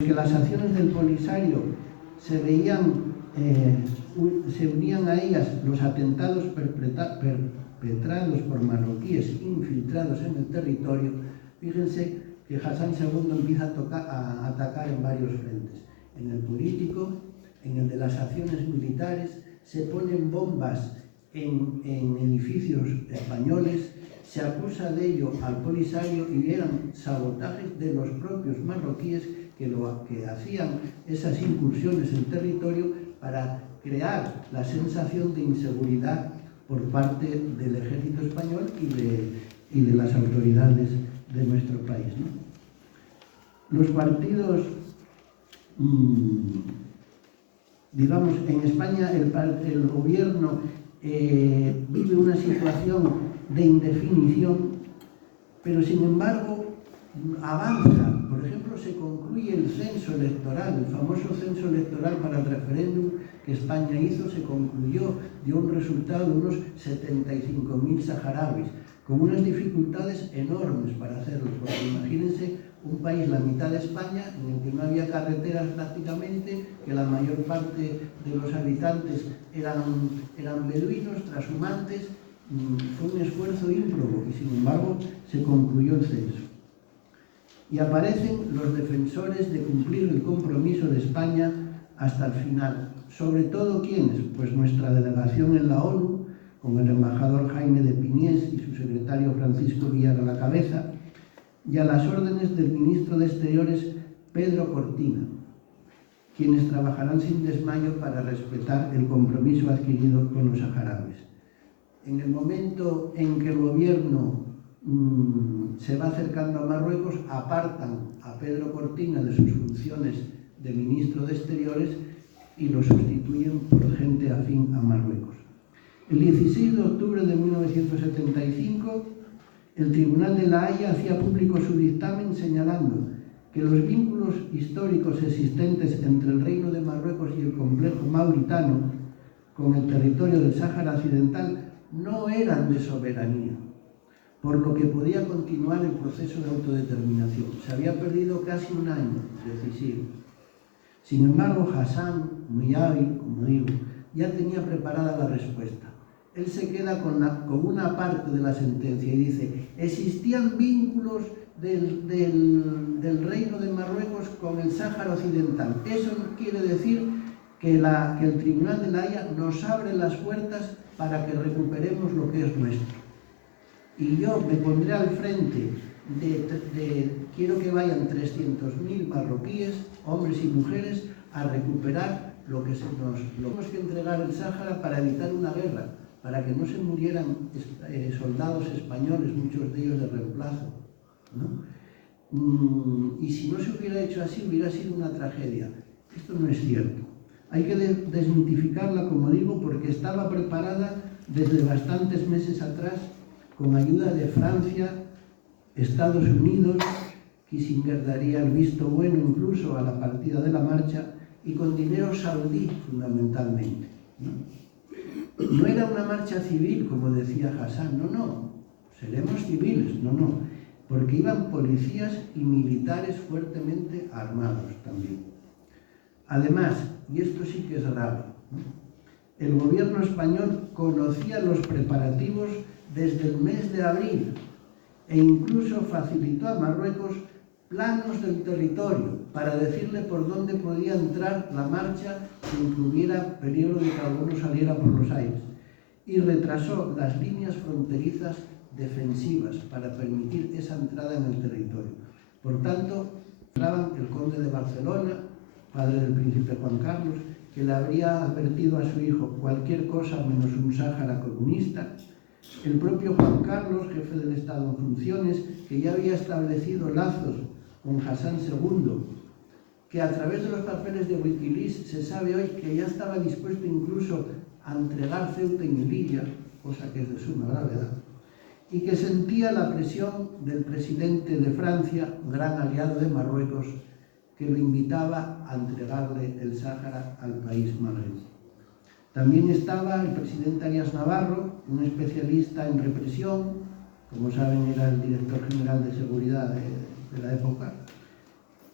que las acciones del Polisario se unían a ellas los atentados perpetrados por marroquíes infiltrados en el territorio. Fíjense que Hassan II empieza a atacar en varios frentes: en el político, en el de las acciones militares, se ponen bombas en edificios españoles, se acusa de ello al Polisario y eran sabotajes de los propios marroquíes que hacían esas incursiones en territorio para crear la sensación de inseguridad por parte del ejército español y de las autoridades de nuestro país, ¿no? Los partidos, digamos, en España el gobierno vive una situación de indefinición, pero sin embargo avanza. Por ejemplo, se concluye el censo electoral, el famoso censo electoral para el referéndum que España hizo, se concluyó, dio un resultado de unos 75.000 saharauis, con unas dificultades enormes para hacerlo, porque imagínense un país, la mitad de España, en el que no había carreteras prácticamente, que la mayor parte de los habitantes eran beduinos, trashumantes. Fue un esfuerzo ímprobo y sin embargo se concluyó el censo. Y aparecen los defensores de cumplir el compromiso de España hasta el final. Sobre todo, ¿quiénes? Pues nuestra delegación en la ONU, con el embajador Jaime de Piniés y su secretario Francisco Villar a la cabeza, y a las órdenes del ministro de Exteriores Pedro Cortina, quienes trabajarán sin desmayo para respetar el compromiso adquirido con los saharauis. En el momento en que el gobierno se va acercando a Marruecos, apartan a Pedro Cortina de sus funciones de ministro de Exteriores y lo sustituyen por gente afín a Marruecos. El 16 de octubre de 1975, el Tribunal de La Haya hacía público su dictamen señalando que los vínculos históricos existentes entre el Reino de Marruecos y el complejo mauritano con el territorio del Sáhara Occidental no eran de soberanía, por lo que podía continuar el proceso de autodeterminación. Se había perdido casi un año decisivo. Sin embargo, Hassan, muy hábil, como digo, ya tenía preparada la respuesta. Él se queda con una parte de la sentencia y dice: existían vínculos del Reino de Marruecos con el Sáhara Occidental. Eso quiere decir que el Tribunal de La Haya nos abre las puertas para que recuperemos lo que es nuestro. Y yo me pondré al frente quiero que vayan 300.000 marroquíes, hombres y mujeres, a recuperar lo que tenemos que entregar el Sáhara para evitar una guerra, para que no se murieran soldados españoles, muchos de ellos de reemplazo, ¿no? Y si no se hubiera hecho así, hubiera sido una tragedia. Esto no es cierto. Hay que desmitificarla, como digo, porque estaba preparada desde bastantes meses atrás, con ayuda de Francia, Estados Unidos. Kissinger daría el visto bueno incluso a la partida de la marcha, y con dinero saudí fundamentalmente, ¿no? No era una marcha civil, como decía Hassan, no, seremos civiles, no, porque iban policías y militares fuertemente armados también. Además, y esto sí que es raro, ¿no?, el gobierno español conocía los preparativos desde el mes de abril e incluso facilitó a Marruecos planos del territorio para decirle por dónde podía entrar la marcha sin que hubiera peligro de que alguno saliera por los aires, y retrasó las líneas fronterizas defensivas para permitir esa entrada en el territorio. Por tanto, entraban el conde de Barcelona, padre del príncipe Juan Carlos, que le habría advertido a su hijo cualquier cosa menos un Sáhara comunista; el propio Juan Carlos, jefe del Estado en funciones, que ya había establecido lazos con Hassan II, que a través de los papeles de Wikileaks se sabe hoy que ya estaba dispuesto incluso a entregar Ceuta y Melilla, cosa que es de suma gravedad, y que sentía la presión del presidente de Francia, gran aliado de Marruecos, que lo invitaba a entregarle el Sáhara al país magrebí. También estaba el presidente Arias Navarro, un especialista en represión, como saben era el director general de seguridad de la época,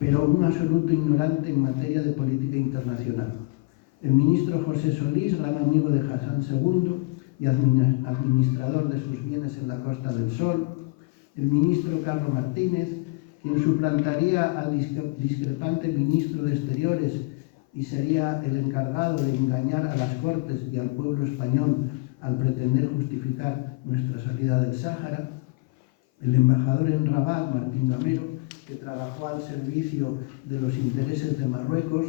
pero un absoluto ignorante en materia de política internacional. El ministro José Solís, gran amigo de Hassan II y administrador de sus bienes en la Costa del Sol. El ministro Carlos Martínez, quien suplantaría al discrepante ministro de Exteriores y sería el encargado de engañar a las Cortes y al pueblo español al pretender justificar nuestra salida del Sáhara. El embajador en Rabat, Martín Gamero, que trabajó al servicio de los intereses de Marruecos,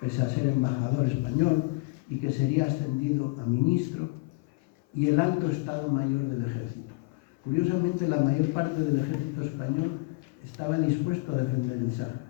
pese a ser embajador español, y que sería ascendido a ministro, y el alto Estado Mayor del Ejército. Curiosamente, la mayor parte del ejército español estaba dispuesto a defender el Sáhara.